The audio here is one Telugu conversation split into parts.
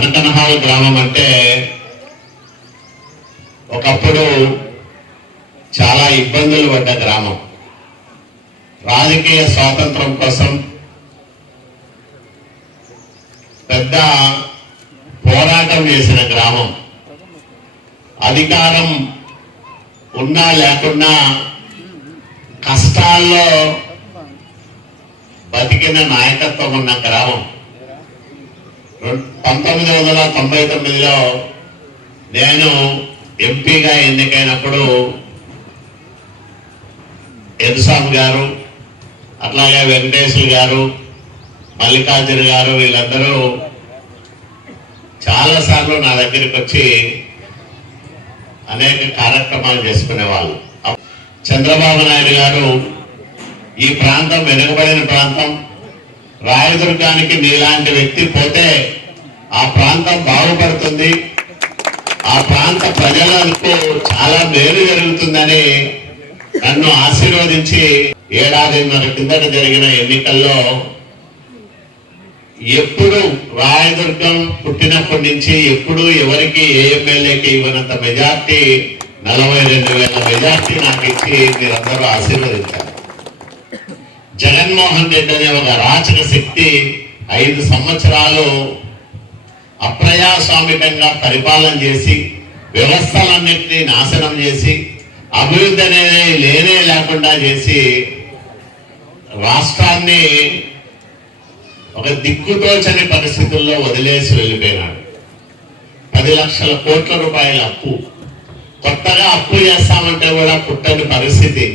అనకనహాల గ్రామం అంటే ఒకప్పుడు చాలా ఇబ్బందులు పడ్డ గ్రామం. రాజకీయ స్వాతంత్రం కోసం పెద్ద పోరాటం చేసిన గ్రామం. అధికారం ఉన్నా లేకున్నా కష్టాల్లో బతికిన నాయకత్వం ఉన్న గ్రామం. 1999లో నేను ఎంపీగా ఎన్నికైనప్పుడు యదుస్వామి గారు, అట్లాగే వెంకటేశ్వర గారు, మల్లికార్జున గారు వీళ్ళందరూ చాలాసార్లు నా దగ్గరికి వచ్చి అనేక కార్యక్రమాలు చేసుకునేవాళ్ళు. చంద్రబాబు నాయుడు గారు ఈ ప్రాంతం వెనుకబడిన ప్రాంతం, రాయదుర్గానికి నీలాంటి వ్యక్తి పోతే ఆ ప్రాంతం బాగుపడుతుంది, ఆ ప్రాంత ప్రజలకు చాలా మేలు జరుగుతుందని నన్ను ఆశీర్వదించి 7 ఏడాదిన్నర కిందట జరిగిన ఎన్నికల్లో ఎప్పుడు రాయదుర్గం పుట్టినప్పటి నుంచి ఎప్పుడు ఎవరికి ఏ ఎమ్మెల్యేకి ఇవ్వనంత మెజార్టీ 42,000 మెజార్టీ నాకు ఇచ్చి మీరందరూ ఆశీర్వదించారు. జగన్మోహన్ రెడ్డి అనే ఒక రాచక శక్తి 5 సంవత్సరాలు అప్రజాస్వామికంగా పరిపాలన చేసి వ్యవస్థలన్నింటినీ నాశనం చేసి అభివృద్ధి అనేది లేనే లేకుండా చేసి రాష్ట్రాన్ని ఒక దిక్కుతోచని పరిస్థితుల్లో వదిలేసి వెళ్ళిపోయినాడు. 10 లక్షల కోట్ల రూపాయల అప్పు, కొత్తగా అప్పు చేస్తామంటే కూడా పుట్టని పరిస్థితి.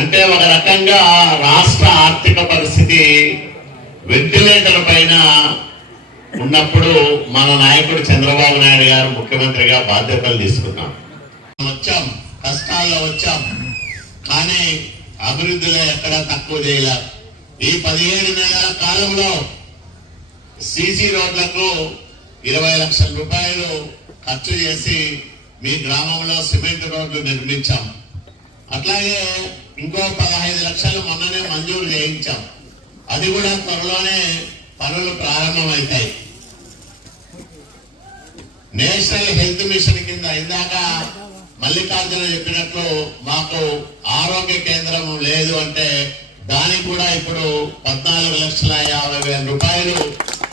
అంటే ఒక రకంగా రాష్ట్ర ఆర్థిక పరిస్థితి వెంటిలేటర్ పైన ఉన్నప్పుడు మన నాయకుడు చంద్రబాబు నాయుడు గారు ముఖ్యమంత్రిగా బాధ్యతలు తీసుకున్నాం. వచ్చాం, కష్టాల్లో వచ్చాం, కానీ అభివృద్ధిలో ఎక్కడా తక్కువ చేయలే. ఈ 17 నెలల కాలంలో సీసీ రోడ్లకు 20 లక్షల రూపాయలు ఖర్చు చేసి మీ గ్రామంలో సిమెంట్ రోడ్లు నిర్మించాం. అట్లాగే ఇంకో 15 లక్షలు మొన్ననే మంజూరు చేయించాం. అది కూడా త్వరలోనే పనులు ప్రారంభమవుతాయి. నేషనల్ హెల్త్ మిషన్ కింద ఇందాక మల్లికార్జున చెప్పినట్లు మాకు ఆరోగ్య కేంద్రం లేదు అంటే దానికి కూడా ఇప్పుడు 14,50,000 రూపాయలు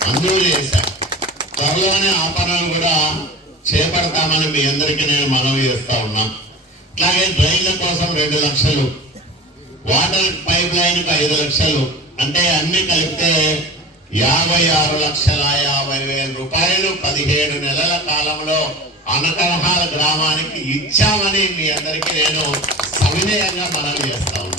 మంజూరు చేశాం. త్వరలోనే ఆ పనులు కూడా చేపడతామని మీ అందరికీ నేను మనవి చేస్తా ఉన్నా. అట్లాగే డ్రైన్ల కోసం 2 లక్షలు, వాటర్ పైప్ లైన్ కు 5 లక్షలు, అంటే అన్ని కలిపితే 56,50,000 రూపాయలు 17 నెలల కాలంలో అనకనహాల గ్రామానికి ఇచ్చామని మీ అందరికీ నేను సవినయంగా మనవి చేస్తా ఉన్నా.